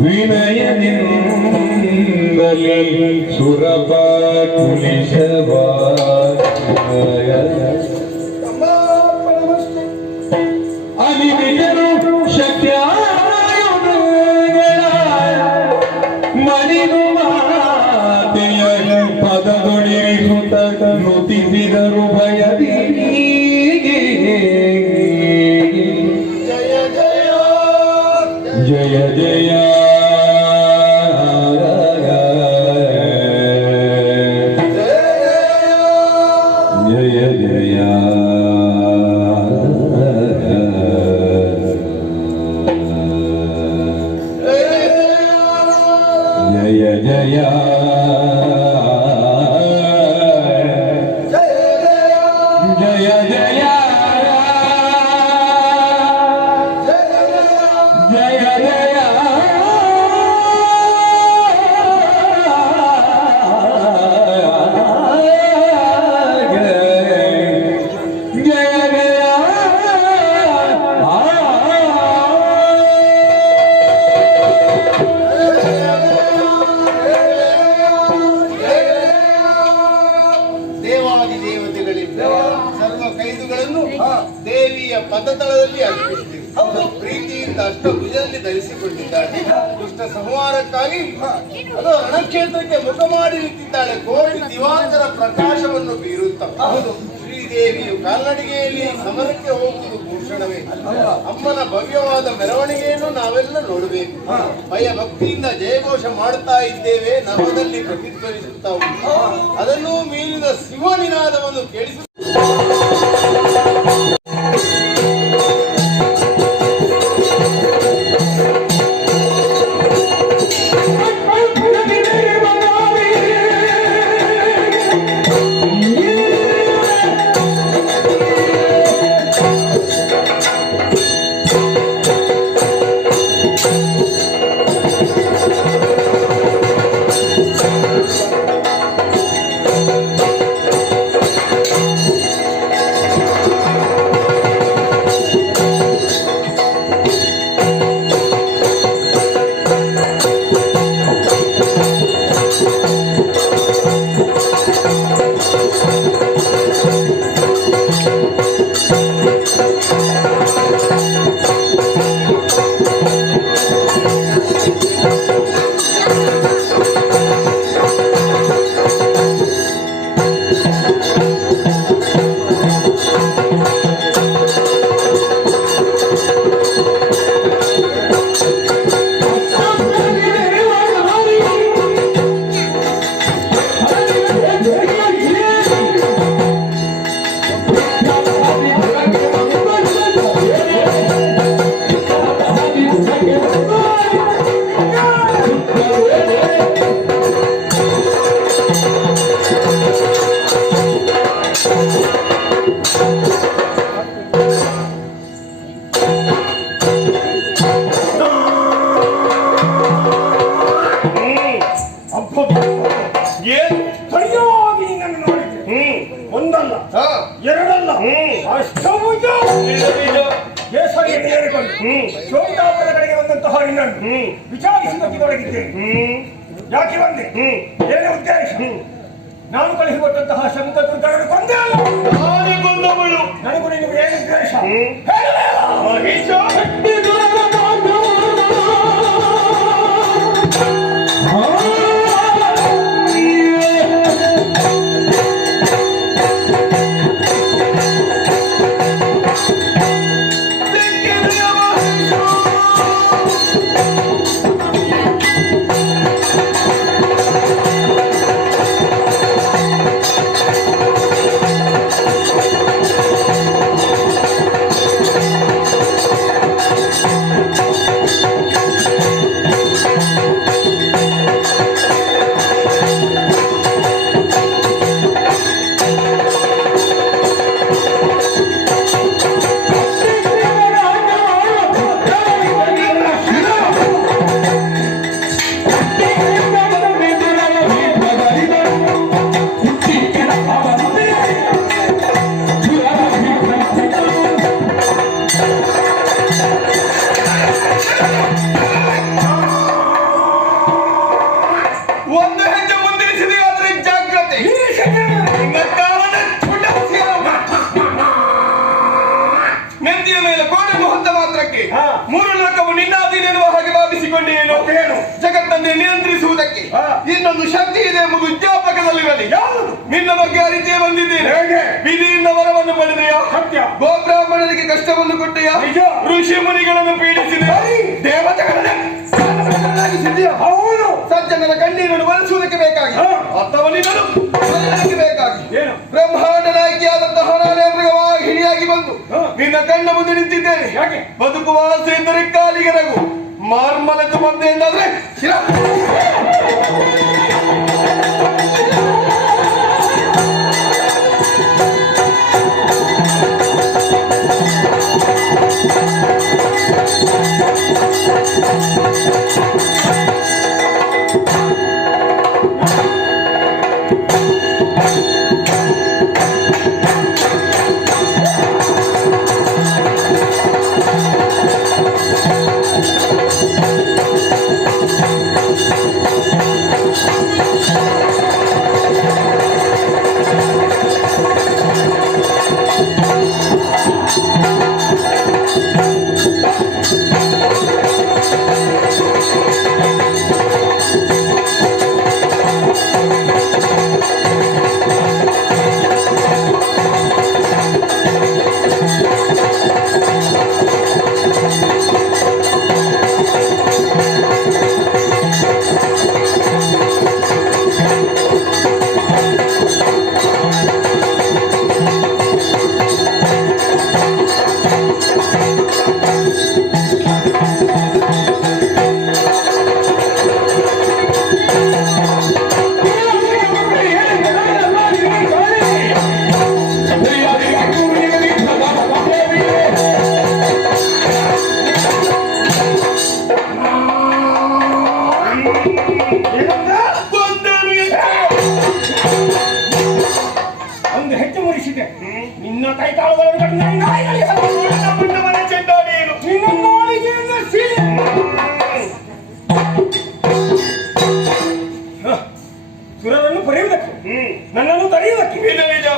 ವಿನಯದಿಂದಲೇ ಸುರಪಾಟುಲಿಸವಾಯ ಅನಿಮಿಜರು ಶಕ್ಯಾಯುಧಗಳ ಮಣಿದು ಮಾತೆಯ ಪದದೊಳಿರಿಸುತ್ತ ನುತಿಸಿದರು ಭಯದಿ ಜಯ ಜಯ ಜಯ ದೇವಿಯ ಪದತಳದಲ್ಲಿ ಅರ್ಪಿಸುತ್ತೇವೆ. ಪ್ರೀತಿಯಿಂದ ಅಷ್ಟಭುಜದಲ್ಲಿ ಧರಿಸಿಕೊಂಡಿದ್ದಾಳೆ. ದುಷ್ಟ ಸಂಹಾರಕ್ಕಾಗಿ ಅದು ರಣಕ್ಷೇತ್ರಕ್ಕೆ ಮುಖ ಮಾಡಿ ನಿಂತಿದ್ದಾಳೆ. ಕೋಟಿ ದಿವಾಕರ ಪ್ರಕಾಶವನ್ನು ಬೀರುತ್ತ ಶ್ರೀದೇವಿಯು ಕಾಲ್ನಡಿಗೆಯಲ್ಲಿ ಸಮರಕ್ಕೆ ಹೋಗುವುದು ಭೂಷಣವೇ. ಅಮ್ಮನ ಭವ್ಯವಾದ ಮೆರವಣಿಗೆಯನ್ನು ನಾವೆಲ್ಲ ನೋಡಬೇಕು. ಭಯ ಭಕ್ತಿಯಿಂದ ಜಯಘೋಷ ಮಾಡುತ್ತಾ ಇದ್ದೇವೆ. ನಮದಲ್ಲಿ ಪ್ರತಿಧ್ವನಿಸುತ್ತಾ ಉಂಟು. ಅದನ್ನು ಮೀರಿದ ಶಿವನಿನಾದವನ್ನು ಕೇಳಿಸ ಒಂದಲ್ಲ ಎರಡಲ್ಲ ಅಷ್ಟಭುಜ ಕೇಸರಿಯನ್ನು ಏರಿಕೊಂಡು ಶೋಭಿತಾಪದ ಕಡೆಗೆ ಬಂದಂತಹ ನಿನ್ನನ್ನು ವಿಚಾರಿಸಿದೊಳಗಿದ್ದೇನೆ. ಯಾಕೆ ಬಂದೆ? ಏನೇ ಉದ್ದೇಶ? ನಾನು ಕಳಿಸಿಕೊಟ್ಟಂತಹ ಶಂಕರನ್ನು ಕೊಂದೇ ಅಲ್ಲ. ನನಗೂ ನಿನಗೂ ಏನು ಉದ್ದೇಶ? ಮಾಡುವುದಕ್ಕೆ ಹಾ. ಮೂರು ಲೋಕವು ನಿನ್ನ ಅಧೀನ ಎನ್ನುವ ಹಾಗೆ ಭಾವಿಸಿಕೊಂಡೇನು ಮತ್ತೇನು? ಜಗತ್ತನ್ನೇ ನಿಯಂತ್ರಿಸುವುದಕ್ಕೆ ಹಾ. ಇನ್ನೊಂದು ಶಕ್ತಿ ಇದೆ ಎಂಬುದು ಉದ್ಯಾಪಕದಲ್ಲಿರಲಿ. ಯಾವುದು? ನಿನ್ನ ಬಗ್ಗೆ ಅರಿತೇ ಬಂದಿದ್ದೇನೆ. ಹೇಗೆ? ವಿಧಿಯಿಂದ ವರವನ್ನು ಪಡೆದೆಯಾ? ಸತ್ಯ. ಗೋಬ್ರಾಹ್ಮಣರಿಗೆ ಕಷ್ಟವನ್ನು ಕೊಟ್ಟೆಯಾ? ನಿಜ. ಋಷಿ ಮುನಿಗಳನ್ನು ಪೀಡಿಸಿದೆ. ಸರಿ. ದೇವತೆಗಳನ್ನೇ ಸಾಧಕರನ್ನಾಗಿಸಿದೆಯಾ? ಹೌದು. ಸಜ್ಜನರ ಕಣ್ಣೀರನ್ನು ಒರೆಸುವುದಕ್ಕೆ ಬೇಕಾಗಿ ಹಾ. ಅರ್ಥವನ್ನಿಡಲು ಕೊಲ್ಲಲಿಕ್ಕೆ ಬೇಕಾಗಿ ಏನು? ಬ್ರಹ್ಮಾಂಡ ನಾಯಕಿಯಾದಂತಹ ನಾನೇ ಮೃಗವಾಹಿನಿಯಾಗಿ ಬಂದು ಹಾ. ನಿನ್ನ ಕಣ್ಣ ಮುಂದೆ ನಿಂತಿದ್ದೇನೆ. ಯಾಕೆ? ಬದುಕುವ ಆಸೆ ಎಂದರೆ ಕಾಲಿಗೆ ರಗು, ಮಾರ್ಮಲೆತು ಬಂದೆ ಎಂದಾದ್ರೆ ಶಿರ. ಒಂದು ಹೆಚ್ಚು ಮುರಿಸಿದೆ. ನಿನ್ನ ಕೈ ಕಾಲುಗಳನ್ನು ಕಟ್ಟು ನನ್ನ ನಾಯಿಗಳಿಗೆ ಹಾಕು. ನನ್ನ ಪುಟ್ಟವನ ಚೆಂಡಾಡಿಯೇನು? ನಿನ್ನ ನಾಲಿಗೆಯಿಂದ ಸೀಳೆ. ಹ. ಸುರರನ್ನು ಬರೆಯುವುದಕ್ಕೆ, ನನ್ನನ್ನು ತಡೆಯುವುದಕ್ಕೆ. ನಿಜ ನಿಜ.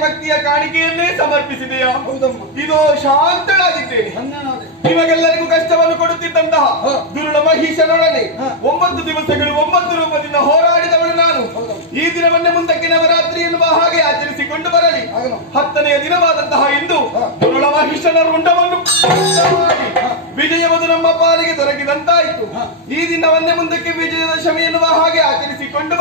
ಭಕ್ತಿಯ ಕಾಣಿಕೆಯನ್ನೇ ಸಮರ್ಪಿಸಿದೆಯಾ? ಹೌದಮ್ಮ. ಇದು ಶಾಂತಳಾಗಿದ್ದೇನೆ. ಧನ್ಯನಾದೆ. ನಿಮಗೆಲ್ಲರಿಗೂ ಕಷ್ಟವನ್ನು ಕೊಡುತ್ತಿದ್ದಂತಹ ದುರುಳ ಮಹಿಷನೊಡನೆ 9 ದಿವಸಗಳು 9 ರೂಪದಿಂದ ಹೋರಾಡಿದವನು ನಾನು. ಈ ದಿನವನ್ನೇ ಮುಂದಕ್ಕೆ ನವರಾತ್ರಿ ಎನ್ನುವ ಹಾಗೆ ಆಚರಿಸಿಕೊಂಡು ಬರಲಿ. 10ನೆಯ ದಿನವಾದಂತಹ ಇಂದು ದುರುಳ ಮಹಿಷನ ರುಂಡವನ್ನು ಮಾಡಿ ವಿಜಯವುದು ನಮ್ಮ ಪಾಲಿಗೆ ದೊರಕಿದಂತಾಯಿತು. ಈ ದಿನವನ್ನೇ ಮುಂದಕ್ಕೆ ವಿಜಯದಶಮಿ ಎನ್ನುವ ಹಾಗೆ ಆಚರಿಸಿಕೊಂಡು